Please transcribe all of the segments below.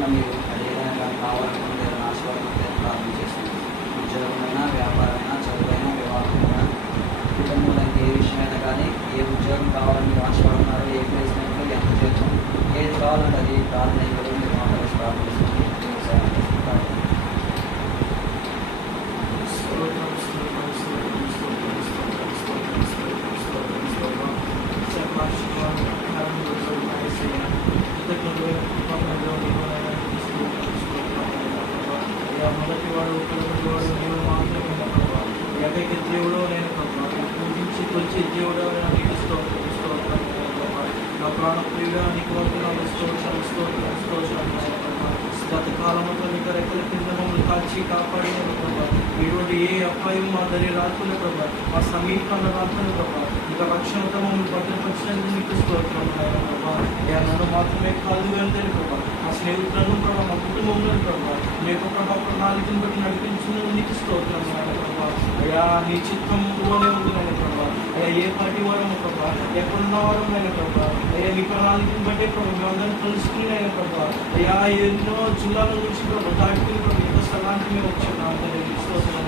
తప్పకుండా మీరు అది ఏదైనా కానీ కావాలనుకుంటే ఏదైనా ఆశపడుతుంటే ప్రార్థన చేస్తుంది. ఉద్యోగమైనా, వ్యాపారమైనా, చదువైనా, వివాహమైనా, కుటుంబంలో ఏ విషయమైనా కానీ ఏ ఉద్యోగం కావాలని మీరు ఆశపడుతున్నారో, ఏ ప్లేస్మెంట్లో ఎంత చేస్తాం, ఏది కావాలంటే అది ప్రార్థన అయిపోయి మీరు మాట్లాడి ప్రార్థిస్తుంది. మొదటివాడు ఒకటివాడు నీవు మాత్రమే ప్రభావ. ఏకైక దేవుడు నేను ప్రభావ, పూజించి కొలిచే దేవుడు నీకు స్తోత్రం స్తోత్రం ప్రభావ. నా ప్రాణ ప్రియుడా నీకు వందనాలు స్తోత్రం స్తోత్రం స్తోత్రం ప్రభావ. గత కాలంలో నీకు రెక్కల కింద మమ్మల్ని కాల్చి కాపాడిన ప్రభావ. ఇటువంటి ఏ అపాయం మా దరి రాకుండా ప్రభావ, మా సమీపంలో రాకుండా ప్రభావ, ఇంకా రక్షణతో మమ్మల్ని భద్రపరిచినందుకు నీకు స్తోత్రం ప్రభావ. నన్ను మాత్రమే కాదు వెళ్తే ప్రభావ, మా స్నేహితులను ప్రభావ, మా కుటుంబంలో ప్రభావ, నీ యొక్క ప్రభావ ప్రణాళికను బట్టి నడిపించినందుకు నీకు స్తోత్రం ప్రభావ. అయ్యా నీ చిత్తంలోనే ఉంది నేను ప్రభావ. అయ్యా ఏ పార్టీ వారము ప్రభావ, ఎక్కడున్న వారం అయిన ప్రభావ, అయ్యా నీ ప్రణాళికను బట్టే ప్రభావ మేమందరం కలుసుకుని అయిన ప్రభావ. అయ్యా ఎన్నో జిల్లాల నుంచి ప్రభావ దాటుకుని ప్రభావ ఎంతో స్థలానికి మేము వచ్చున్నాం స్తోత్రం.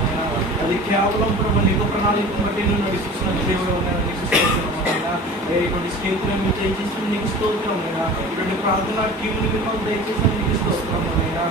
అది కేవలం ప్రభావ నీకు ప్రణాళికను బట్టి నువ్వు నడిపిస్తున్న దేవుడు నీకు స్తోత్రం. ఇటువంటి స్నేహితులను మీరు దయచేసి నీకు స్తోత్రం అయినా, ఇటువంటి ప్రార్థన టీముని మీరు దయచేసి నీకు స్తోత్రం అయినా.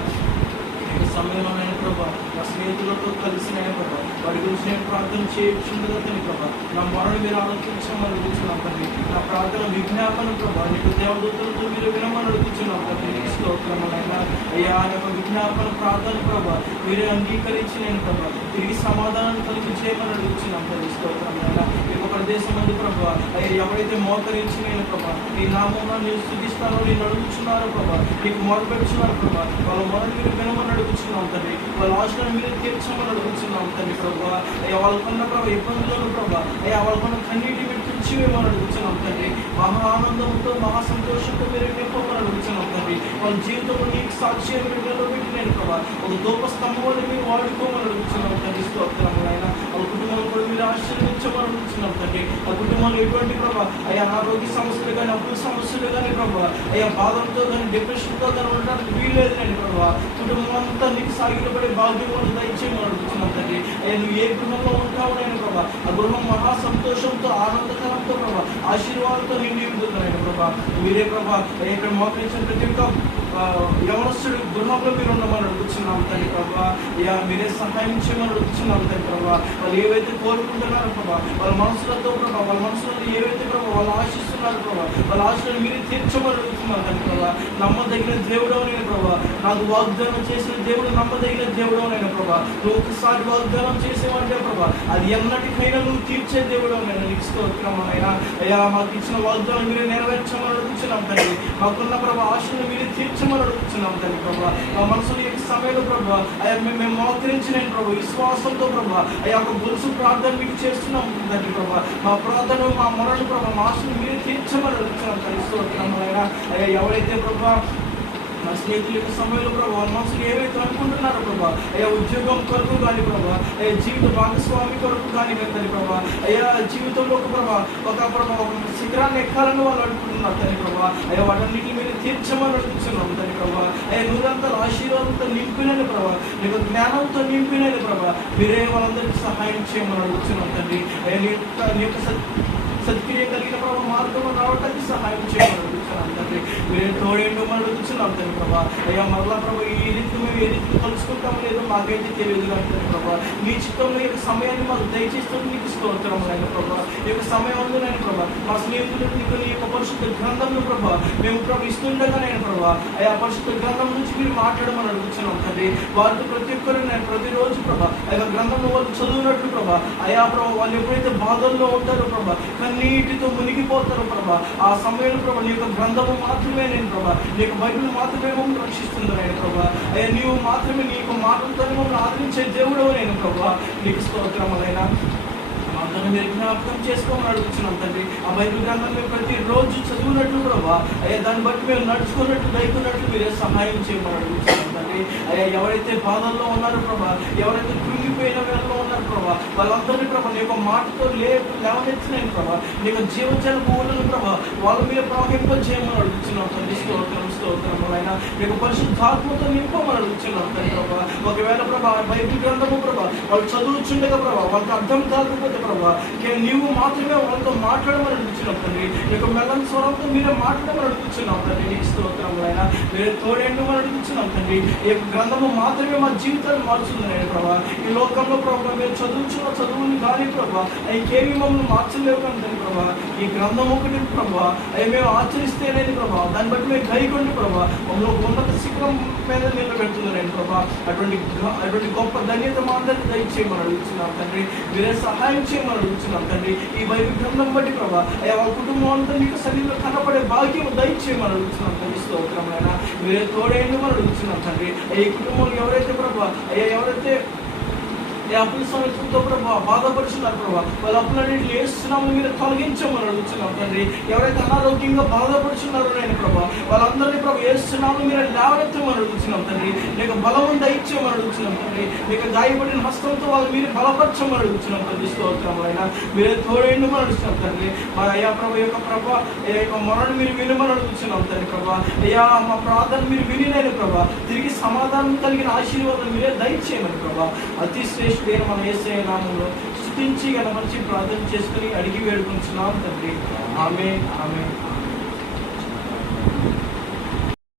సమయంలోనైనా ప్రభావ నా స్నేహితులతో కలిసి అయిన ప్రభావ వారి గురించి నేను ప్రార్థన చేయించుండగా తని ప్రభావ నా మొరను మీరు ఆలోచించమని అడుగుతున్నాం తండ్రి. నా ప్రార్థన విజ్ఞాపన ప్రభావ నీకు దేవదూతలతో మీరు వినమని అడుగుతున్నాం తండ్రి. నీకు స్తోత్రములైనా అయ్యా ఆ యొక్క విజ్ఞాపన ప్రార్థన ప్రభావ మీరే అంగీకరించి నేను ప్రభావ తిరిగి సమాధానం కలిగి చేయమని అడుగుతున్నాం తండ్రి. స్తోత్రములైనా ఈ యొక్క ప్రదేశం మంది ప్రభావ అయ్యా ఎవరైతే మోకరించి నేను ప్రభావ నీ నామమున నీవు స్తుతిస్తానో నేను అడుగుతున్నారో ప్రభావ నీకు మొదలుపెడుతున్నారు ప్రభావ వాళ్ళ మొదలు మీరు వినమని అడుగుతున్నాం తండ్రి. వాళ్ళ ఆశలను మీరు తీర్చమని అడుగుతున్నాం తండ్రి ప్రభావ. అయ్యా వాళ్ళకున్న ప్రభావ ఇబ్బందులను ప్రభావ అయ్యా వాళ్ళకున్న కన్నీటి మీరు తుడిచివేయమని అడుగుతున్నాం తండ్రి. మహా ఆనందంతో మహా సంతోషంతో మీరు నింపమని అడుగుతున్నాం తండ్రి. వాళ్ళ జీవితంలో నీకు సాక్ష్యం మీరు నిలబెట్టి నేను ప్రభావ ఒక గొప్ప స్తంభాన్ని మీరు వాడుకోమని అడుగుతున్నాం తండ్రి. స్తోత్రములైనా వాళ్ళ కుటుంబంలో కూడా మీరు ఆశీర్వదించమని అడుగుతున్నాం తండ్రి. ఆ కుటుంబంలో ఎటువంటి ప్రభావ అయ్యా ఆరోగ్య సమస్యలు కానీ అప్పుల సమస్యలు కానీ ప్రభావ అయ్యా బాధలతో కానీ డిప్రెషన్తో కానీ ఉండడానికి వీల్లేదు నేను ప్రభావ కుటుంబం అంతా నీకు సాగిలపడే భాగ్యం దయచేయమని అడుగుతున్నాం తండ్రి. అయ్యా నువ్వు ఏ గృహంలో ఉంటావు నేను ప్రభావ ఆ గృహం మహా సంతోషంతో ఆనందకరంతో ప్రభావ ఆశీర్వాదంతో నిండి ఉంటున్నాను ప్రభావ. మీరే ప్రభావ ఇక్కడ మోకరించిన ప్రతి ఒక్క యవనస్తుడు గృహంలో మీరు ఉండమని అడుగుతున్నాం తండ్రి ప్రభావ. అయ్యా మీరే సహాయం చేయమని అడుగుతున్నాం తండ్రి ప్రభావ. వాళ్ళు ఏవైతే కోరుకుంటున్నారో ప్రభావ వాళ్ళ మనసులతో ప్రభావ వాళ్ళ మనసులలో ఏవైతే ప్రభావ వాళ్ళు ఆశిస్తున్నారు ప్రభావ వాళ్ళ ఆశలను మీరే తీర్చమని అడుగుతున్నాం తండ్రి ప్రభావ. నమ్మదగిన దేవుడు నేను ప్రభావ నాకు వాగ్దానం చేసిన దేవుడు నమ్మదగిన దేవుడు నేను ప్రభావ. నువ్వు ఒకసారి వాగ్దానం చేసేవంటే ప్రభావ అది ఎన్నటికైనా నువ్వు తీర్చే దేవుడు నేను నీకు స్తోత్రమైనా. అయ్యా మాకు ఇచ్చిన వాగ్దానం మీరు నెరవేర్చమని అడుగుతున్నాం తండ్రి. మాకున్న ప్రభావ ఆశలు మీరు తీర్చమని అడుగుతున్నాం తండ్రి ప్రభావ. మా మనసులో ఈ సమయంలో ప్రభావ అయ్యా మేము మోకరించి నేను ప్రభావ విశ్వాసంతో ప్రభావ అయ్యా ఒక గొలుసు ప్రార్థన మీకు చేస్తున్నాం తండ్రి ప్రభావ. మా ప్రార్థన మా మొరలు ప్రభావ మా ఆశలు మీరు తీర్చమని అడుగుతున్నాం తండ్రి. స్తోత్రమైనా అయ్యా ఎవరైతే ప్రభావ నా స్నేహితుల యొక్క సమయంలో ప్రభావ వాళ్ళ మనసులు ఏవైతే అనుకుంటున్నారో ప్రభావ అయ్యా ఉద్యోగం కొరకు కానీ ప్రభావ అయ్యా జీవిత భాగస్వామి కొరకు కానీ వెళ్తాను ప్రభావ అయ్యా జీవితంలో ఒక ప్రభావ ఒక శిఖరాన్ని ఎక్కాలని వాళ్ళు అనుకుంటున్నారు తల్లి ప్రభావ. అయ్యా వాటన్నిటిని మీరు తీర్చమని అడుగుతున్నాం తల్లి ప్రభావ. అయ్యా నూరంతా ఆశీర్వాదంతో నింపినది ప్రభావ నీకు జ్ఞానంతో నింపినది ప్రభావ మీరే వాళ్ళందరికీ సహాయం చేయమని అడుగుతున్నాం తండ్రి. అయ్యా నీ యొక్క సత్క్రియ కలిగిన ప్రభావ మార్గంలో రావడానికి సహాయం చేయమని అడుగుతున్నాం తండ్రి. మీరే తోడేండమని అడుగుతున్నాం తండ్రి ప్రభావ. అయ్యా మరలా ప్రభావ ఈ రీతి మేము ఏ రీతిలో కలుసుకుంటామో లేదో మాకైతే తెలియదు కానీ ప్రభావ నీ చిత్తంలో ఈ యొక్క సమయాన్ని మాకు దయచేస్తుంది నీకు స్తోత్రం అయిన ప్రభావ. ఈ యొక్క సమయం ఉందని ప్రభావ మా స్నేహితులకు నీకు నీ యొక్క పరిశుద్ధ గ్రంథంలో ప్రభావ మేము ప్రభావ ఇస్తుండగానైనా ప్రభావ అయ్యా పరిశుద్ధ గ్రంథం నుంచి మీరు మాట్లాడమని అడుగుతున్నాం తండ్రి. వారితో ప్రతి ఒక్కరు నేను ప్రతిరోజు ప్రభావ ఆ యొక్క గ్రంథంలో వాళ్ళు చదువునట్లు ప్రభావ అయ్యా ప్రభావ వాళ్ళు ఎప్పుడైతే బాధల్లో ఉంటారో ప్రభావ కన్నీటితో మునిగిపోతారో ప్రభా ఆ సమయంలో ప్రభా నీ యొక్క గ్రంథము మాత్రమే నేను ప్రభా నీ యొక్క బైబిల్ మాత్రమే మమ్మల్ని రక్షిస్తుంది నేను ప్రభా. అయ్యా నీవు మాత్రమే నీ యొక్క మాటలతో మమ్మల్ని ఆదరించే దేవుడు నేను ప్రభా. నీకు స్తోత్రములైనా అందరూ మీరు జ్ఞాపకం చేసుకోమని అడుగుతున్నాం తండ్రి. ఆ బైబిల్ గ్రంథం మేము ప్రతిరోజు చదివినట్లు ప్రభావ అయ్యా దాన్ని బట్టి మేము నడుచుకున్నట్లు దయకున్నట్లు మీరే సహాయం చేయమని అడుగుతున్నాం తండ్రి. అయ్యా ఎవరైతే బాధల్లో ఉన్నారో ప్రభా ఎవరైతే కృంగిపోయి చనిపోయిన వేళలో ఉన్నారు ప్రభా, వాళ్ళందరినీ ప్రభా నీ యొక్క మాటతో లేవనెత్తినాను ప్రభా, నీ యొక్క జీవజల భూములను ప్రభా వాళ్ళ మీద ప్రవహింపజేయమని అడుగుతున్నాం తండ్రి. స్తోత్రం స్తోత్రం అయినా నీ యొక్క పరిశుద్ధాత్మతో నింపమని అడుగుతున్నాం తండ్రి ప్రభా. ఒకవేళ ప్రభా బైబిల్ గ్రంథము ప్రభా వాళ్ళు చదువుచుండగా ప్రభా వాళ్ళకి అర్థం కాకపోతే ప్రభా నీవు మాత్రమే వాళ్ళతో మాట్లాడమని అడుగుతున్నాం తండ్రి. నీ యొక్క మెల్లని స్వరంతో మీరే మాట్లాడమని అడుగుతున్నాం తండ్రి. నీ స్తోత్రములైనా మీరే తోడేండుమని అడుగుతున్నాం తండ్రి. ఈ యొక్క గ్రంథము మాత్రమే మా జీవితాన్ని మారుతుందని ప్రభా. ఈ లోకంలో ప్రభా మీరు చదువుచున్న చదువుని కానీ ప్రభా ఇంకేమి మమ్మల్ని మార్చలేవు కానీ ప్రభా ఈ గ్రంథం ఒకటి ప్రభా అవి మేము ఆచరిస్తేనేది ప్రభా దాన్ని బట్టి మేము గైకొండి ప్రభా మమ్మల్ని ఉన్నత శిఖరం మీద నిలబెడుతున్నారని ప్రభా. అటువంటి గొప్ప ధన్యత మా అందరికీ దయచేయమని అడుగుతున్నాం తండ్రి. మీరే సహాయం చేయమని అడుగుతున్నాం తండ్రి. ఈ బైబిల్ గ్రంథం బట్టి ప్రభా వాళ్ళ కుటుంబం అంతా మీకు సన్నిధిలో కనపడే భాగ్యం దయచేయమని అడుగుతున్నాం తండ్రి. స్తోత్రమైనా మీరే తోడేందుమని అడుగుతున్నాం తండ్రి. ఈ కుటుంబంలో ఎవరైతే ప్రభా ఎవరైతే అప్పుల సమస్యలతో ప్రభావ బాధపడుతున్నారు ప్రభావ వాళ్ళ అప్పులన్నింటినీ వేస్తున్నాము మీరు తొలగించమని అడుగుతున్నాం తండ్రి. ఎవరైతే అనారోగ్యంగా బాధపడుతున్నారో నేను ప్రభావ వాళ్ళందరినీ ప్రభావ వేస్తున్నాము మీరు లేవనెత్తమని అడుగుతున్నాం తండ్రి. నీకు బలము దయచేయమని అడుగుతున్నాం తండ్రి. నీకు గాయపడిన హస్తంతో వాళ్ళు మీరు బలపరచమని అడుగుతున్నాం తండ్రి. స్తోత్రములైనా మీరే తోడేండుమని అడుగుతున్నాం తండ్రి. మా అయ్యా ప్రభా యొక్క ప్రభా మొరను మీరు వినుమని అడుగుతున్నాం తండ్రి ప్రభా. అయ్యా మా ప్రార్థన మీరు వినినైన ప్రభా తిరిగి సమాధానం కలిగిన ఆశీర్వాదం మీరే దయచేయమని ప్రభా. అతి శ్రేష్ఠ మనం యేసయ్య నామములో స్తుతించి గణపరిచి ప్రార్థన చేసుకుని అడిగి వేడుకుంటున్నాం తండ్రి. ఆమేన్ ఆమేన్.